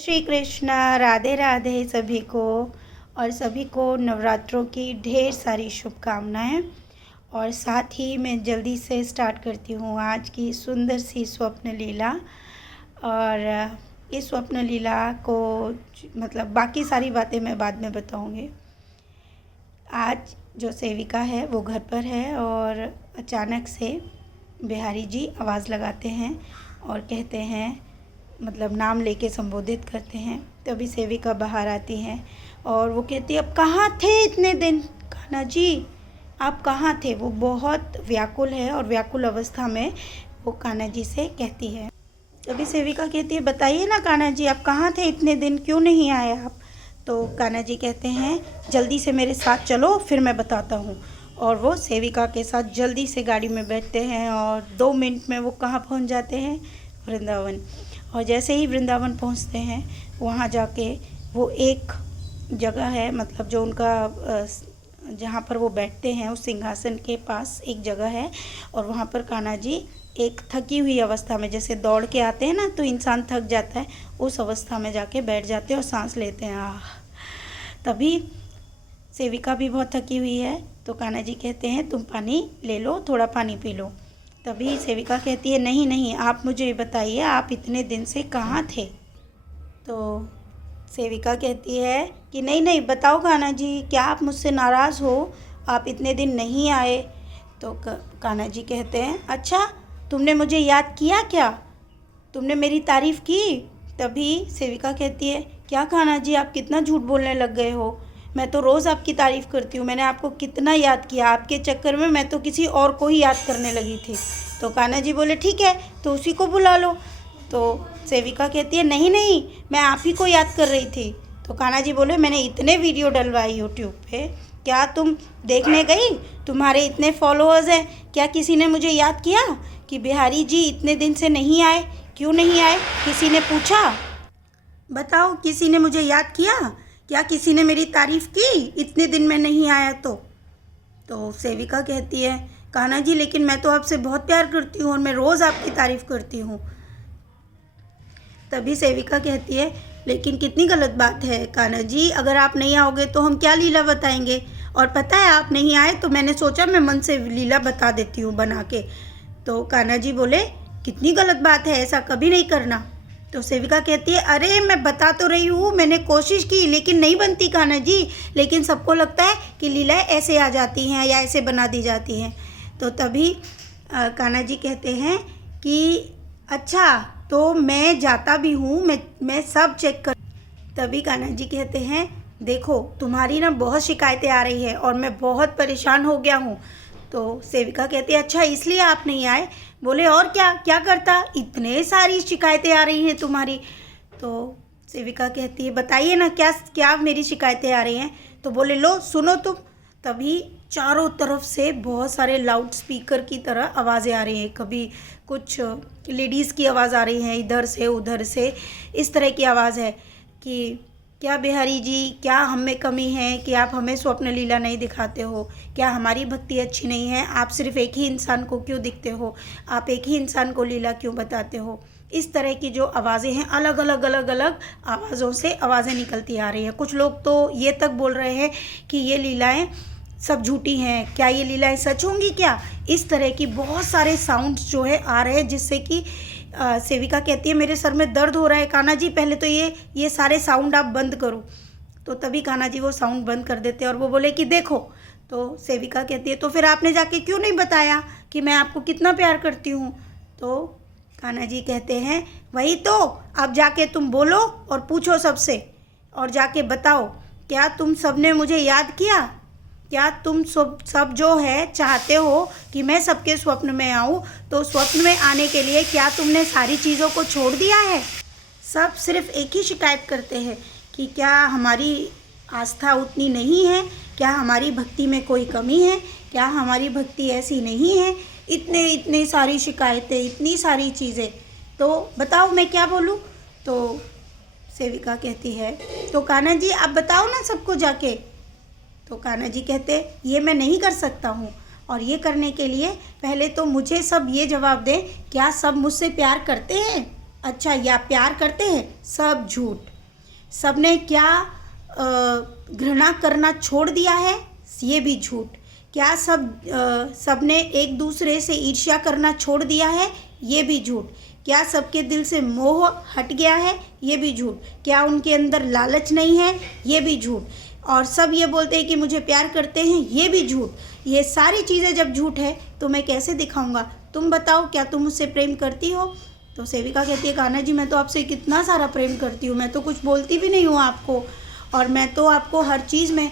श्री कृष्णा। राधे राधे सभी को। और सभी को नवरात्रों की ढेर सारी शुभकामनाएं। और साथ ही मैं जल्दी से स्टार्ट करती हूँ आज की सुंदर सी स्वप्न लीला। और इस स्वप्न लीला को मतलब बाकी सारी बातें मैं बाद में बताऊँगी। आज जो सेविका है वो घर पर है और अचानक से बिहारी जी आवाज़ लगाते हैं और कहते हैं, मतलब नाम लेके संबोधित करते हैं। तभी सेविका बाहर आती हैं और वो कहती है, अब कहाँ थे इतने दिन कान्हा जी, आप कहाँ थे। वो बहुत व्याकुल है और व्याकुल अवस्था में वो कान्हा जी से कहती है। तभी सेविका कहती है, बताइए ना कान्हा जी, आप कहाँ थे इतने दिन, क्यों नहीं आए आप। तो कान्हा जी कहते हैं, जल्दी से मेरे साथ चलो फिर मैं बताता हूँ। और वो सेविका के साथ जल्दी से गाड़ी में बैठते हैं और 2 मिनट में वो कहाँ पहुँच जाते हैं, वृंदावन। और जैसे ही वृंदावन पहुंचते हैं वहाँ जाके वो एक जगह है, मतलब जो उनका जहाँ पर वो बैठते हैं उस सिंहासन के पास एक जगह है। और वहाँ पर कान्हा जी एक थकी हुई अवस्था में, जैसे दौड़ के आते हैं ना तो इंसान थक जाता है, उस अवस्था में जाके बैठ जाते हैं और सांस लेते हैं। तभी सेविका भी बहुत थकी हुई है तो कान्हा जी कहते हैं, तुम पानी ले लो, थोड़ा पानी पी लो। तभी सेविका कहती है, नहीं नहीं, आप मुझे बताइए आप इतने दिन से कहाँ थे। तो सेविका कहती है कि नहीं नहीं, बताओ कान्हा जी, क्या आप मुझसे नाराज़ हो, आप इतने दिन नहीं आए। तो कान्हा जी कहते हैं, अच्छा तुमने मुझे याद किया क्या, तुमने मेरी तारीफ़ की। तभी सेविका कहती है, क्या कान्हा जी, आप कितना झूठ बोलने लग गए हो, मैं तो रोज़ आपकी तारीफ़ करती हूँ, मैंने आपको कितना याद किया, आपके चक्कर में मैं तो किसी और को ही याद करने लगी थी। तो कान्हा जी बोले, ठीक है तो उसी को बुला लो। तो सेविका कहती है, नहीं नहीं, मैं आप ही को याद कर रही थी। तो कान्हा जी बोले, मैंने इतने वीडियो डलवाए यूट्यूब पे, क्या तुम देखने गई, तुम्हारे इतने फॉलोअर्स हैं, क्या किसी ने मुझे याद किया कि बिहारी जी इतने दिन से नहीं आए, क्यों नहीं आए, किसी ने पूछा, बताओ किसी ने मुझे याद किया, क्या किसी ने मेरी तारीफ़ की इतने दिन में नहीं आया। तो सेविका कहती है, कान्हा जी लेकिन मैं तो आपसे बहुत प्यार करती हूँ और मैं रोज़ आपकी तारीफ़ करती हूँ। तभी सेविका कहती है, लेकिन कितनी गलत बात है कान्हा जी, अगर आप नहीं आओगे तो हम क्या लीला बताएंगे, और पता है आप नहीं आए तो मैंने सोचा मैं मन से लीला बता देती हूँ बना के। तो कान्हा जी बोले, कितनी गलत बात है, ऐसा कभी नहीं करना। तो सेविका कहती है, अरे मैं बता तो रही हूँ, मैंने कोशिश की लेकिन नहीं बनती कान्हा जी, लेकिन सबको लगता है कि लीलाएं ऐसे आ जाती हैं या ऐसे बना दी जाती हैं। तो तभी कान्हा जी कहते हैं कि अच्छा तो मैं जाता भी हूँ, मैं सब चेक कर। तभी कान्हा जी कहते हैं, देखो तुम्हारी ना बहुत शिकायतें आ रही है और मैं बहुत परेशान हो गया हूँ। तो सेविका कहती है, अच्छा इसलिए आप नहीं आए। बोले, और क्या क्या करता, इतने सारी शिकायतें आ रही हैं तुम्हारी। तो सेविका कहती है, बताइए ना क्या क्या मेरी शिकायतें आ रही हैं। तो बोले, लो सुनो तुम। तभी चारों तरफ से बहुत सारे लाउड स्पीकर की तरह आवाज़ें आ रही हैं, कभी कुछ लेडीज़ की आवाज़ आ रही है इधर से उधर से, इस तरह की आवाज़ है कि क्या बिहारी जी, क्या हम में कमी है कि आप हमें स्वप्न लीला नहीं दिखाते हो, क्या हमारी भक्ति अच्छी नहीं है, आप सिर्फ एक ही इंसान को क्यों दिखते हो, आप एक ही इंसान को लीला क्यों बताते हो। इस तरह की जो आवाज़ें हैं, अलग अलग अलग अलग आवाज़ों से आवाज़ें निकलती आ रही हैं। कुछ लोग तो ये तक बोल रहे हैं कि ये लीलाएँ सब झूठी हैं, क्या ये लीलाएँ सच होंगी क्या। इस तरह की बहुत सारे साउंड्स जो है आ रहे हैं, जिससे कि सेविका कहती है, मेरे सर में दर्द हो रहा है कान्हा जी, पहले तो ये सारे साउंड आप बंद करो। तो तभी कान्हा जी वो साउंड बंद कर देते हैं और वो बोले कि देखो। तो सेविका कहती है, तो फिर आपने जाके क्यों नहीं बताया कि मैं आपको कितना प्यार करती हूँ। तो कान्हा जी कहते हैं, वही तो, अब जाके तुम बोलो और पूछो सबसे और जाके बताओ, क्या तुम सबने मुझे याद किया, क्या तुम सब जो है चाहते हो कि मैं सबके स्वप्न में आऊँ, तो स्वप्न में आने के लिए क्या तुमने सारी चीज़ों को छोड़ दिया है। सब सिर्फ एक ही शिकायत करते हैं कि क्या हमारी आस्था उतनी नहीं है, क्या हमारी भक्ति में कोई कमी है, क्या हमारी भक्ति ऐसी नहीं है। इतनी सारी शिकायतें, इतनी सारी चीज़ें, तो बताओ मैं क्या बोलूँ। तो सेविका कहती है, तो कान्हा जी आप बताओ ना सबको जाके। तो कान्हा जी कहते, ये मैं नहीं कर सकता हूँ, और ये करने के लिए पहले तो मुझे सब ये जवाब दें, क्या सब मुझसे प्यार करते हैं। अच्छा या प्यार करते हैं, सब झूठ। सबने क्या घृणा करना छोड़ दिया है, ये भी झूठ। क्या सबने एक दूसरे से ईर्ष्या करना छोड़ दिया है, ये भी झूठ। क्या सबके दिल से मोह हट गया है, ये भी झूठ। क्या उनके अंदर लालच नहीं है, ये भी झूठ। और सब ये बोलते हैं कि मुझे प्यार करते हैं, ये भी झूठ। ये सारी चीज़ें जब झूठ है तो मैं कैसे दिखाऊंगा? तुम बताओ, क्या तुम मुझसे प्रेम करती हो? तो सेविका कहती है, कान्हा जी मैं तो आपसे कितना सारा प्रेम करती हूँ, मैं तो कुछ बोलती भी नहीं हूँ आपको, और मैं तो आपको हर चीज़ में।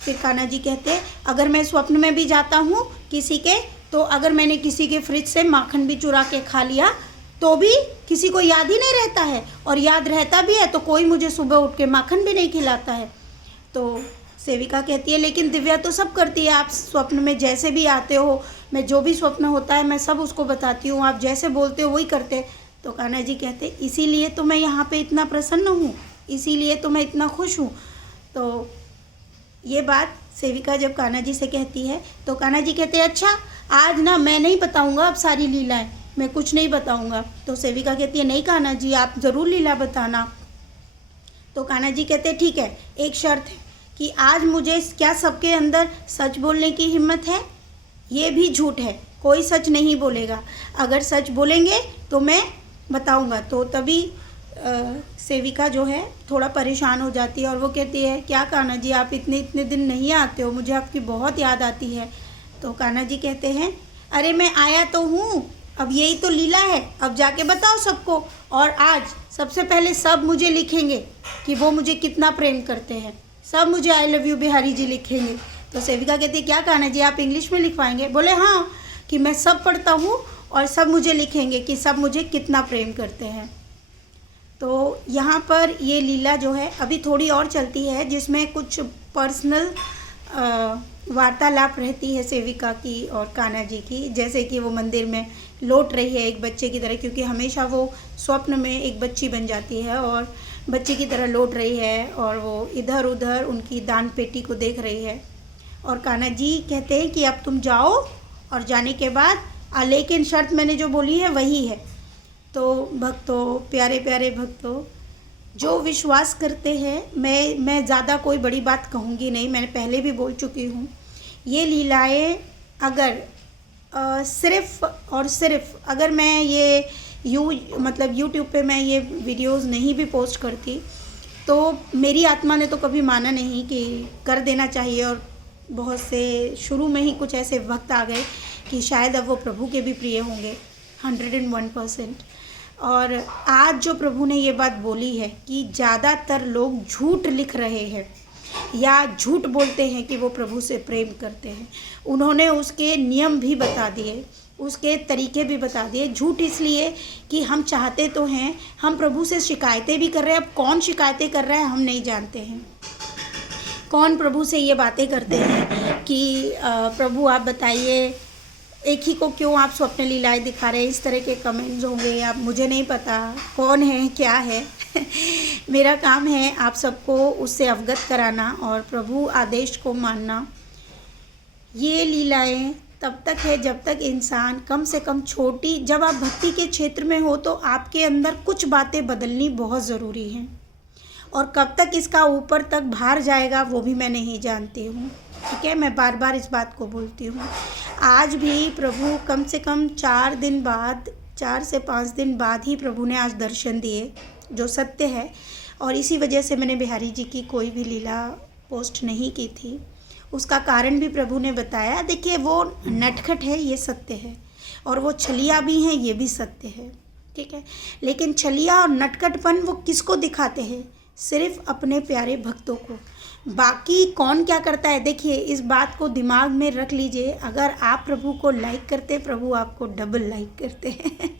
फिर कान्हा जी कहते हैं, अगर मैं स्वप्न में भी जाता हूँ किसी के, तो अगर मैंने किसी के फ्रिज से माखन भी चुरा के खा लिया तो भी किसी को याद ही नहीं रहता है, और याद रहता भी है तो कोई मुझे सुबह उठ के माखन भी नहीं खिलाता है। तो सेविका कहती है, लेकिन दिव्या तो सब करती है, आप स्वप्न में जैसे भी आते हो, मैं जो भी स्वप्न होता है मैं सब उसको बताती हूँ, आप जैसे बोलते हो वही करते हैं। तो कान्हा जी कहते, इसीलिए तो मैं यहाँ पे इतना प्रसन्न हूँ, इसीलिए तो मैं इतना खुश हूँ। तो ये बात सेविका जब कान्हा जी से कहती है तो कान्हा जी कहते हैं, अच्छा आज ना मैं नहीं बताऊँगा अब सारी लीलाएँ, मैं कुछ नहीं बताऊँगा। तो सेविका कहती है, नहीं कान्हा जी आप ज़रूर लीला बताना। तो कान्हा जी कहते हैं, ठीक है, एक शर्त है कि आज मुझे, क्या सबके अंदर सच बोलने की हिम्मत है? ये भी झूठ है, कोई सच नहीं बोलेगा। अगर सच बोलेंगे तो मैं बताऊंगा। तो तभी सेविका जो है थोड़ा परेशान हो जाती है और वो कहती है, क्या कान्हा जी आप इतने दिन नहीं आते हो, मुझे आपकी बहुत याद आती है। तो कान्हा जी कहते हैं, अरे मैं आया तो हूँ, अब यही तो लीला है, अब जाके बताओ सबको। और आज सबसे पहले सब मुझे लिखेंगे कि वो मुझे कितना प्रेम करते हैं, सब मुझे I love you Bihari ji लिखेंगे। तो सेविका कहती है, क्या कान्हा जी आप इंग्लिश में लिखवाएंगे? बोले हाँ, कि मैं सब पढ़ता हूँ और सब मुझे लिखेंगे कि सब मुझे कितना प्रेम करते हैं। तो यहाँ पर ये लीला जो है अभी थोड़ी और चलती है, जिसमें कुछ पर्सनल वार्तालाप रहती है सेविका की और कान्हा जी की। जैसे कि वो मंदिर में लौट रही है एक बच्चे की तरह, क्योंकि हमेशा वो स्वप्न में एक बच्ची बन जाती है और बच्चे की तरह लौट रही है, और वो इधर उधर उनकी दान पेटी को देख रही है। और कान्हा जी कहते हैं कि अब तुम जाओ, और जाने के बाद लेकिन शर्त मैंने जो बोली है वही है। तो भक्तों, प्यारे प्यारे भक्तों, जो विश्वास करते हैं, मैं ज़्यादा कोई बड़ी बात कहूँगी नहीं, मैंने पहले भी बोल चुकी हूँ। ये लीलाएं अगर सिर्फ़ और सिर्फ अगर मैं ये मतलब यूट्यूब पे मैं ये वीडियोस नहीं भी पोस्ट करती तो मेरी आत्मा ने तो कभी माना नहीं कि कर देना चाहिए। और बहुत से शुरू में ही कुछ ऐसे वक्त आ गए कि शायद अब वो प्रभु के भी प्रिय होंगे 101%। और आज जो प्रभु ने ये बात बोली है कि ज़्यादातर लोग झूठ लिख रहे हैं या झूठ बोलते हैं कि वो प्रभु से प्रेम करते हैं, उन्होंने उसके नियम भी बता दिए, उसके तरीके भी बता दिए। झूठ इसलिए कि हम चाहते तो हैं, हम प्रभु से शिकायतें भी कर रहे हैं। अब कौन शिकायतें कर रहा है हम नहीं जानते हैं, कौन प्रभु से ये बातें करते हैं कि प्रभु आप बताइए, एक ही को क्यों आप स्वप्न लीलाएं दिखा रहे हैं। इस तरह के कमेंट्स होंगे, या मुझे नहीं पता कौन है क्या है मेरा काम है आप सबको उससे अवगत कराना और प्रभु आदेश को मानना। ये लीलाएं तब तक है जब तक इंसान कम से कम छोटी, जब आप भक्ति के क्षेत्र में हो तो आपके अंदर कुछ बातें बदलनी बहुत ज़रूरी हैं, और कब तक इसका ऊपर तक बाहर जाएगा वो भी मैं नहीं जानती हूँ। ठीक है, मैं बार बार इस बात को बोलती हूँ। आज भी प्रभु कम से कम 4 दिन बाद, 4 से 5 दिन बाद ही प्रभु ने आज दर्शन दिए, जो सत्य है। और इसी वजह से मैंने बिहारी जी की कोई भी लीला पोस्ट नहीं की थी। उसका कारण भी प्रभु ने बताया। देखिए, वो नटखट है, ये सत्य है, और वो छलिया भी हैं, ये भी सत्य है। ठीक है, लेकिन छलिया और नटखटपन वो किसको दिखाते हैं? सिर्फ अपने प्यारे भक्तों को। बाकी कौन क्या करता है, देखिए इस बात को दिमाग में रख लीजिए। अगर आप प्रभु को लाइक करते, प्रभु आपको डबल लाइक करते हैं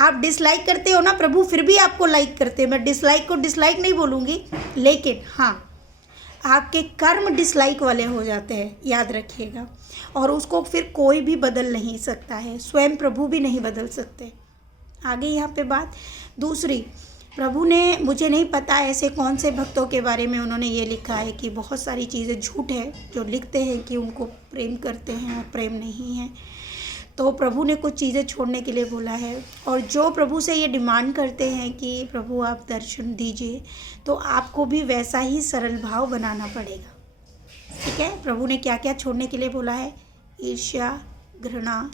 आप डिसलाइक करते हो ना, प्रभु फिर भी आपको लाइक करते हैं। मैं डिसलाइक को डिसलाइक नहीं बोलूँगी, लेकिन हाँ, आपके कर्म डिसलाइक वाले हो जाते हैं, याद रखिएगा। और उसको फिर कोई भी बदल नहीं सकता है, स्वयं प्रभु भी नहीं बदल सकते। आगे यहाँ पे बात दूसरी, प्रभु ने, मुझे नहीं पता ऐसे कौन से भक्तों के बारे में उन्होंने ये लिखा है कि बहुत सारी चीज़ें झूठ है जो लिखते हैं कि उनको प्रेम करते हैं और प्रेम नहीं है। तो प्रभु ने कुछ चीज़ें छोड़ने के लिए बोला है, और जो प्रभु से ये डिमांड करते हैं कि प्रभु आप दर्शन दीजिए, तो आपको भी वैसा ही सरल भाव बनाना पड़ेगा। ठीक है, प्रभु ने क्या क्या छोड़ने के लिए बोला है? ईर्ष्या, घृणा,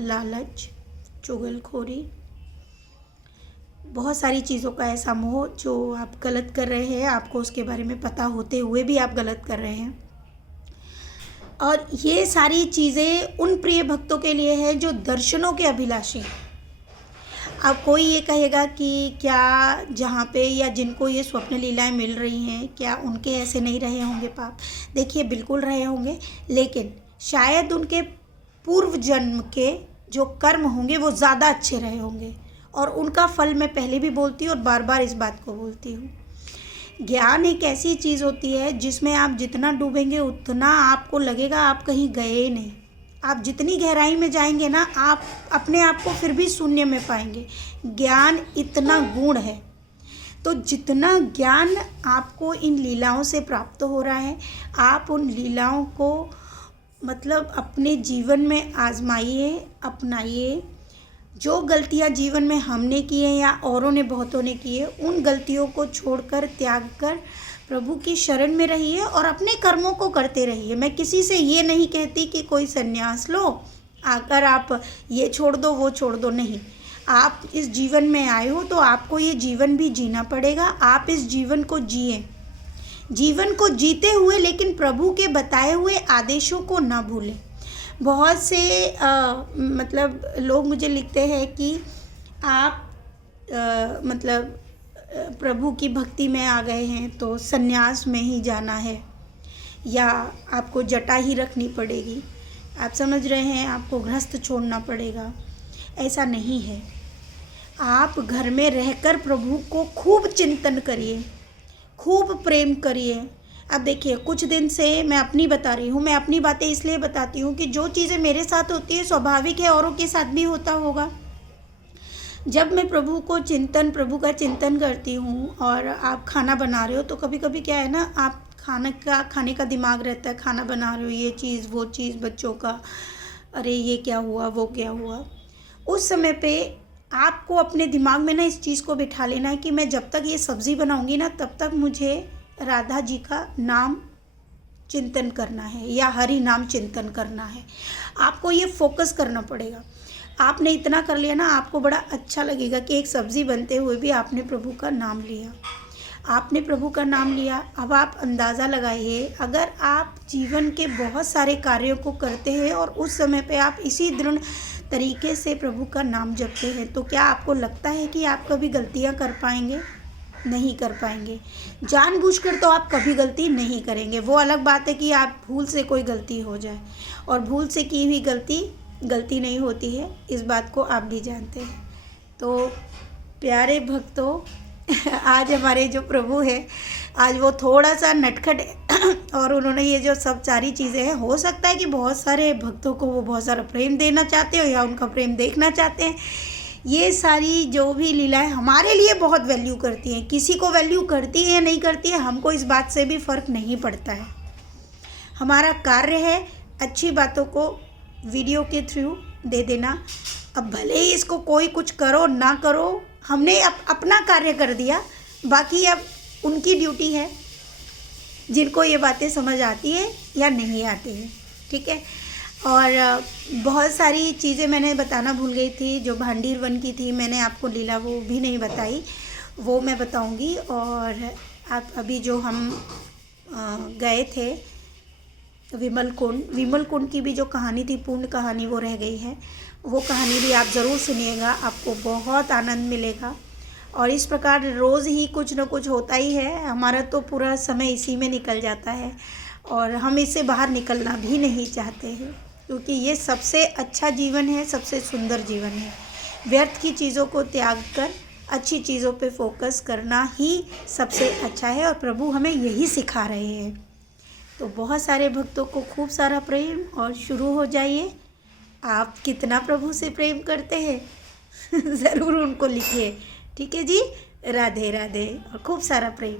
लालच, चुगलखोरी, बहुत सारी चीज़ों का ऐसा मोह जो आप गलत कर रहे हैं, आपको उसके बारे में पता होते हुए भी आप गलत कर रहे हैं। और ये सारी चीज़ें उन प्रिय भक्तों के लिए है जो दर्शनों के अभिलाषी हैं। अब कोई ये कहेगा कि क्या जहाँ पे या जिनको ये स्वप्न लीलाएं मिल रही हैं, क्या उनके ऐसे नहीं रहे होंगे पाप? देखिए, बिल्कुल रहे होंगे, लेकिन शायद उनके पूर्व जन्म के जो कर्म होंगे वो ज़्यादा अच्छे रहे होंगे, और उनका फल मैं पहले भी बोलती हूँ और बार बार इस बात को बोलती हूँ। ज्ञान एक ऐसी चीज़ होती है जिसमें आप जितना डूबेंगे उतना आपको लगेगा आप कहीं गए ही नहीं। आप जितनी गहराई में जाएंगे ना, आप अपने आप को फिर भी शून्य में पाएंगे। ज्ञान इतना गूढ़ है। तो जितना ज्ञान आपको इन लीलाओं से प्राप्त हो रहा है, आप उन लीलाओं को मतलब अपने जीवन में आजमाइए, अपनाइए। जो गलतियां जीवन में हमने की हैं या औरों ने बहुतों ने की है, उन गलतियों को छोड़कर, त्याग कर प्रभु की शरण में रहिए और अपने कर्मों को करते रहिए। मैं किसी से ये नहीं कहती कि कोई संन्यास लो, आकर आप ये छोड़ दो वो छोड़ दो, नहीं। आप इस जीवन में आए हो तो आपको ये जीवन भी जीना पड़ेगा। आप इस जीवन को जिए, जीवन को जीते हुए लेकिन प्रभु के बताए हुए आदेशों को ना भूलें। बहुत से मतलब लोग मुझे लिखते हैं कि आप मतलब प्रभु की भक्ति में आ गए हैं तो संन्यास में ही जाना है, या आपको जटा ही रखनी पड़ेगी। आप समझ रहे हैं, आपको गृहस्थ छोड़ना पड़ेगा। ऐसा नहीं है। आप घर में रहकर प्रभु को खूब चिंतन करिए, खूब प्रेम करिए। अब देखिए, कुछ दिन से मैं अपनी बता रही हूँ, मैं अपनी बातें इसलिए बताती हूँ कि जो चीज़ें मेरे साथ होती है स्वाभाविक है औरों के साथ भी होता होगा। जब मैं प्रभु का चिंतन करती हूँ और आप खाना बना रहे हो तो कभी कभी क्या है ना, आप खाने का दिमाग रहता है, खाना बना रहे हो, ये चीज़ वो चीज़, बच्चों का अरे ये क्या हुआ वो क्या हुआ। उस समय पे आपको अपने दिमाग में ना इस चीज़ को बिठा लेना है कि मैं जब तक ये सब्ज़ी बनाऊँगी ना तब तक मुझे राधा जी का नाम चिंतन करना है या हरि नाम चिंतन करना है। आपको ये फोकस करना पड़ेगा। आपने इतना कर लिया ना, आपको बड़ा अच्छा लगेगा कि एक सब्ज़ी बनते हुए भी आपने प्रभु का नाम लिया, आपने प्रभु का नाम लिया। अब आप अंदाज़ा लगाइए, अगर आप जीवन के बहुत सारे कार्यों को करते हैं और उस समय पे आप इसी दृढ़ तरीके से प्रभु का नाम जपते हैं, तो क्या आपको लगता है कि आप कभी गलतियाँ कर पाएंगे? नहीं कर पाएंगे। जानबूझकर तो आप कभी गलती नहीं करेंगे। वो अलग बात है कि आप भूल से कोई गलती हो जाए, और भूल से की हुई गलती नहीं होती है, इस बात को आप भी जानते हैं। तो प्यारे भक्तों, आज हमारे जो प्रभु है, आज वो थोड़ा सा नटखट है और उन्होंने ये जो सब सारी चीज़ें हैं, हो सकता है कि बहुत सारे भक्तों को वो बहुत सारा प्रेम देना चाहते हो या उनका प्रेम देखना चाहते हैं। ये सारी जो भी लीलाएं हमारे लिए बहुत वैल्यू करती हैं। किसी को वैल्यू करती है या नहीं करती है, हमको इस बात से भी फ़र्क नहीं पड़ता है। हमारा कार्य है अच्छी बातों को वीडियो के थ्रू दे देना। अब भले ही इसको कोई कुछ करो ना करो, हमने अपना कार्य कर दिया, बाकी अब उनकी ड्यूटी है, जिनको ये बातें समझ आती है या नहीं आती है। ठीक है। और बहुत सारी चीज़ें मैंने बताना भूल गई थी, जो भांडीर वन की थी, मैंने आपको लीला वो भी नहीं बताई, वो मैं बताऊंगी। और आप अभी जो हम गए थे विमल कुंड की भी जो कहानी थी, पूर्ण कहानी वो रह गई है, वो कहानी भी आप ज़रूर सुनिएगा, आपको बहुत आनंद मिलेगा। और इस प्रकार रोज़ ही कुछ न कुछ होता ही है। हमारा तो पूरा समय इसी में निकल जाता है और हम इससे बाहर निकलना भी नहीं चाहते हैं, क्योंकि ये सबसे अच्छा जीवन है, सबसे सुंदर जीवन है। व्यर्थ की चीज़ों को त्याग कर अच्छी चीज़ों पे फोकस करना ही सबसे अच्छा है, और प्रभु हमें यही सिखा रहे हैं। तो बहुत सारे भक्तों को खूब सारा प्रेम, और शुरू हो जाइए। आप कितना प्रभु से प्रेम करते हैं ज़रूर उनको लिखिए। ठीक है जी। राधे राधे और खूब सारा प्रेम।